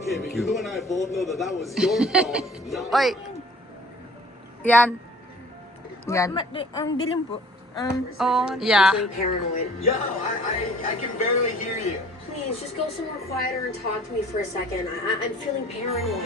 Okay, but you and I both know that that was your fault. Not Oy. Yan. Yan. Ang dilim po. Oh, yeah. Being paranoid. Yo, I can barely hear you. Please, just go somewhere quieter and talk to me for a second. I'm feeling paranoid.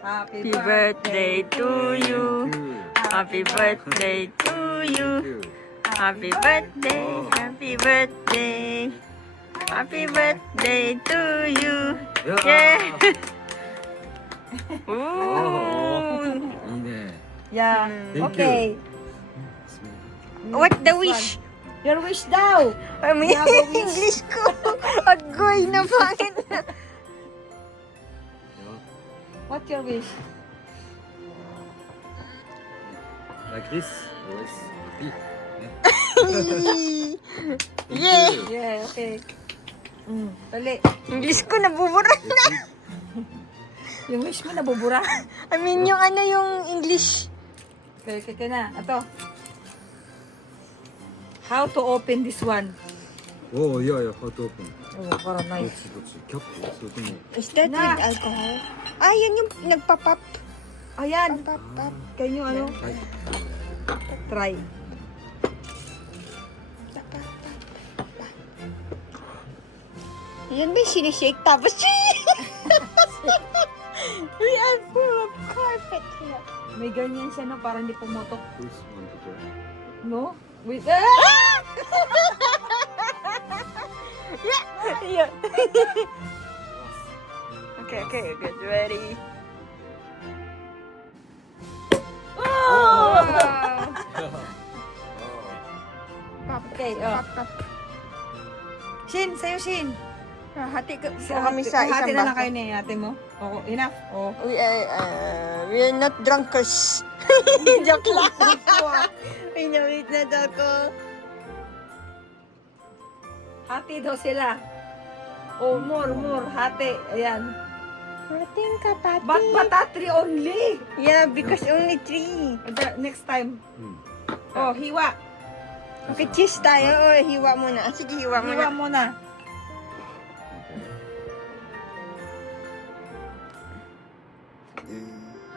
Happy birthday to you. Happy birthday to you. Happy birthday, happy birthday. Happy birthday to you. Yeah. Ooh. いいね。 Yeah. Thank Okay. What the wish? Your wish daw. I mean, English ko. Agoy na pangit na. What's your wish? Like this. Always happy. Yeah. Yeah, okay. Dali. English ko nabubura na. Yung wish mo nabubura. I mean, yung ano yung English. Okay na. Ito. How to open this one? おお、いやいや、ハートオープン。 Oh, parang どっ nice. ちどっちキャップそれとも。 Is that Na. with alcohol? Ah, yan yung nagpa-pop. Ayan. Pop. Can you ano? はい。 Try. Yan ba yung sinishake tapos we are full of carpet here. May ganyan siya no, para hindi pumutok. First one to try. No? With Yeah. Okay, get ready. Oh! Okay, oh. Pop. Shin, sa'yo Shin. Hati ko kami sa Hati isang na lang baso. kayo ni ate mo. Oh, enough. Oh. We are not drunkers. Joke lang. Pinawit na daw ko. Hati daw sila. Oh, more. Hati. Ayan. Ating kapatid. But patatri only. Yeah, because only 3. Next time. うん。 Oh, hiwa. Okay, cheese tayo. O, hiwa muna. Sige, hiwa muna. Hiwa muna.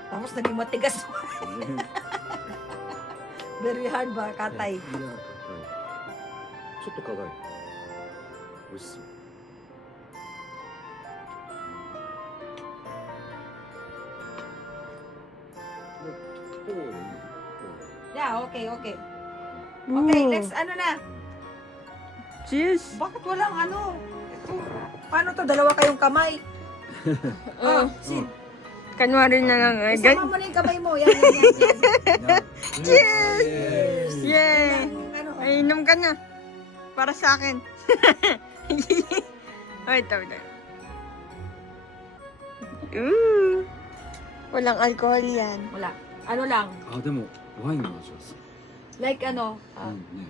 Tapos naging matigas. Very hard ba, katay? いや、硬い。ちょっと硬い。美味しそう。こうでいい。 Yeah, okay. Okay, Ooh. next ano na? Cheese. Bakit walang ano? Ito. Paano to? Dalawa kayong kamay. Oh, Sin. Kanwari na lang. Isama mo na yung kamay mo. Yan. Cheers! Yeah! Ano, Ay, inom ka na. Para sa akin. Wait. Ooh! Walang alcohol yan. wala. Ano lang? あ、でもワインの味がする。 Like ano? うんね。